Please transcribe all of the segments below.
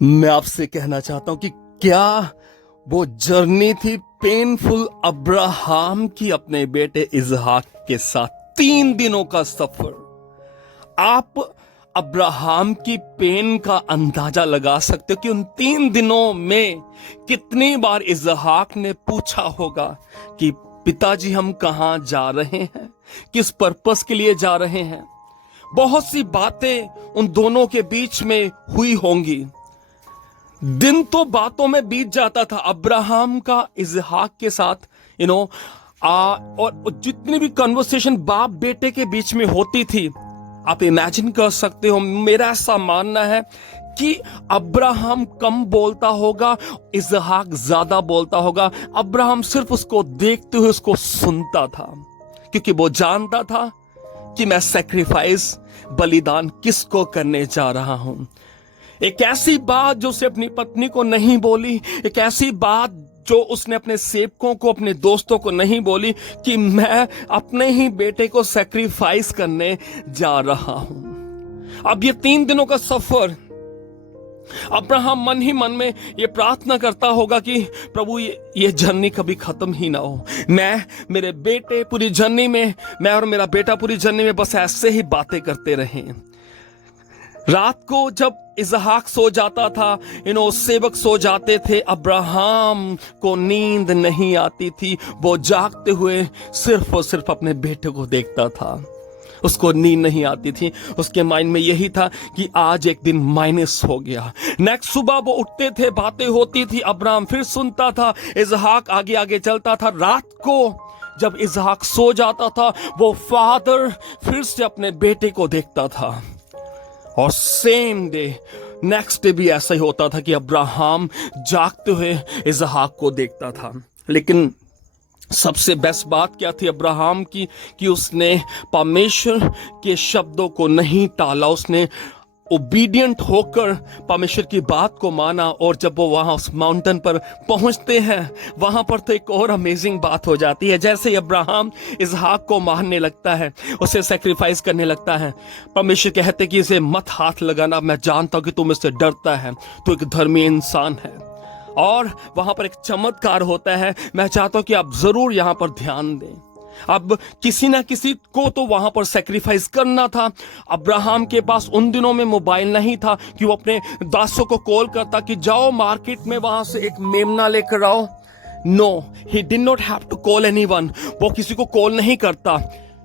मैं आपसे कहना चाहता हूं कि क्या वो जर्नी थी पेनफुल अब्राहम की अपने बेटे इसहाक के साथ 3 दिनों का सफर। आप अब्राहम की पेन का अंदाजा लगा सकते हो कि उन 3 दिनों में कितनी बार इसहाक ने पूछा होगा कि पिताजी हम कहां जा रहे हैं, किस पर्पस के लिए जा रहे हैं। बहुत सी बातें उन दोनों के बीच में हुई होंगी। दिन तो बातों में बीत जाता था अब्राहम का इसहाक के साथ, और जितनी भी कन्वर्सेशन बाप बेटे के बीच में होती थी, आप इमेजिन कर सकते हो। मेरा ऐसा मानना है कि अब्राहम कम बोलता होगा, इसहाक ज्यादा बोलता होगा। अब्राहम सिर्फ उसको देखते हुए उसको सुनता था, क्योंकि वो जानता था कि मैं सैक्रिफाइस, बलिदान किसको करने जा रहा हूं। एक ऐसी बात जो उसे अपनी पत्नी को नहीं बोली, एक ऐसी बात जो उसने अपने सेवकों को, अपने दोस्तों को नहीं बोली, कि मैं अपने ही बेटे को सैक्रिफाइस करने जा रहा हूं। अब ये 3 दिनों का सफर, अब्राहम मन ही मन में ये प्रार्थना करता होगा कि प्रभु ये जर्नी कभी खत्म ही ना हो। मेरे बेटे पूरी जर्नी में, मैं और मेरा बेटा पूरी जर्नी में बस ऐसे ही बातें करते रहें। रात को जब इसहाक सो जाता था, सेवक सो जाते थे, अब्राहम को नींद नहीं आती थी। वो जागते हुए सिर्फ और सिर्फ अपने बेटे को देखता था। उसको नींद नहीं आती थी। उसके माइंड में यही था कि आज एक दिन माइनस हो गया। नेक्स्ट सुबह वो उठते थे, बातें होती थी, अब्राहम फिर सुनता था, इसहाक आगे आगे चलता था। रात को जब इसहाक सो जाता था, वो फादर फिर से अपने बेटे को देखता था। और सेम डे, नेक्स्ट डे भी ऐसा ही होता था कि अब्राहम जागते हुए इसहाक को देखता था। लेकिन सबसे बेस्ट बात क्या थी अब्राहम की, कि उसने परमेश्वर के शब्दों को नहीं टाला। उसने ओबीडियंट होकर परमेश्वर की बात को माना। और जब वो वहां उस माउंटेन पर पहुंचते हैं, वहां पर तो एक और अमेजिंग बात हो जाती है। जैसे अब्राहम इसहाक को मारने लगता है, उसे सैक्रिफाइस करने लगता है, परमेश्वर कहते कि इसे मत हाथ लगाना, मैं जानता हूं कि तुम इससे डरता है, तू एक धर्मी इंसान है। और वहां पर एक चमत्कार होता है। मैं चाहता हूं कि आप जरूर यहां पर ध्यान दें। अब किसी ना किसी को तो वहां पर सैक्रिफाइस करना था। अब्राहम के पास उन दिनों में मोबाइल नहीं था कि वो अपने दासों को कॉल करता कि जाओ मार्केट में वहां से एक मेमना लेकर आओ। No, he did not have to call anyone. वो किसी को कॉल नहीं करता।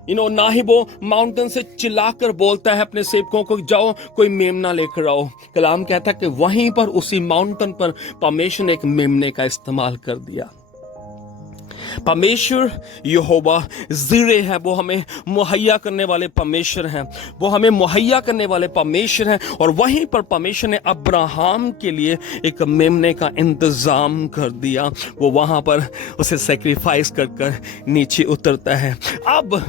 ना ही वो माउंटेन से चिल्लाकर बोलता है अपने सेवकों को जाओ कोई मेमना लेकर आओ। कलाम कहता है कि वहीं पर उसी माउंटेन पर परमेश्वर ने एक मेमने का इस्तेमाल कर दिया। परमेश्वर यहोवा जिरे है, वो हमें मुहैया करने वाले परमेश्वर हैं, वो हमें मुहैया करने वाले परमेश्वर हैं। और वहीं पर परमेश्वर ने अब्राहम के लिए एक मेमने का इंतजाम कर दिया। वो वहां पर उसे सैक्रिफाइस कर नीचे उतरता है। अब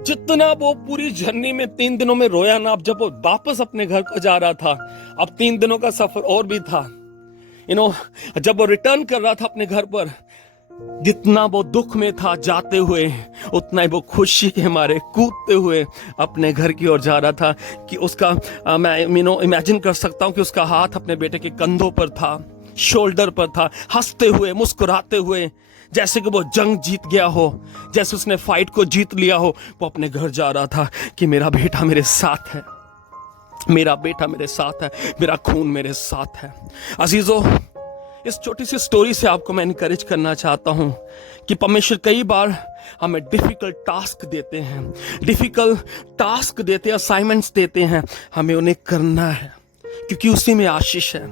जितना वो पूरी जर्नी में 3 दिनों में रोया ना, अब जब वो वापस अपने घर को जा रहा था, अब 3 दिनों का सफर और भी था। जब वो रिटर्न कर रहा था अपने घर पर, जितना वो दुख में था जाते हुए, उतना ही वो खुशी के मारे कूदते हुए अपने घर की ओर जा रहा था। कि उसका मैं इमेजिन कर सकता हूं कि उसका हाथ अपने बेटे के कंधों पर था, शोल्डर पर था, हंसते हुए, मुस्कुराते हुए, जैसे कि वो जंग जीत गया हो, जैसे उसने फाइट को जीत लिया हो। वो अपने घर जा रहा था कि मेरा बेटा मेरे साथ है, मेरा बेटा मेरे साथ है, मेरा खून मेरे साथ है। अजीजों, इस छोटी सी स्टोरी से आपको मैं इनकरेज करना चाहता हूं कि परमेश्वर कई बार हमें डिफिकल्ट टास्क देते हैं, असाइनमेंट्स देते हैं, हमें उन्हें करना है, क्योंकि उसी में आशीष है,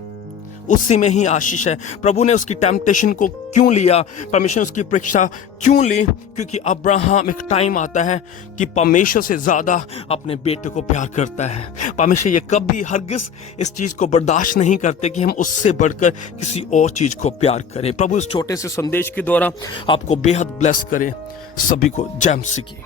उसी में ही आशीष है। प्रभु ने उसकी टेम्पटेशन को क्यों लिया, परमेश्वर ने उसकी परीक्षा क्यों ली? क्योंकि अब्राहम, एक टाइम आता है कि परमेश्वर से ज्यादा अपने बेटे को प्यार करता है। परमेश्वर ये कभी हरगिज इस चीज को बर्दाश्त नहीं करते कि हम उससे बढ़कर किसी और चीज को प्यार करें। प्रभु इस छोटे से संदेश के द्वारा आपको बेहद ब्लेस करे। सभी को जय मसीह की।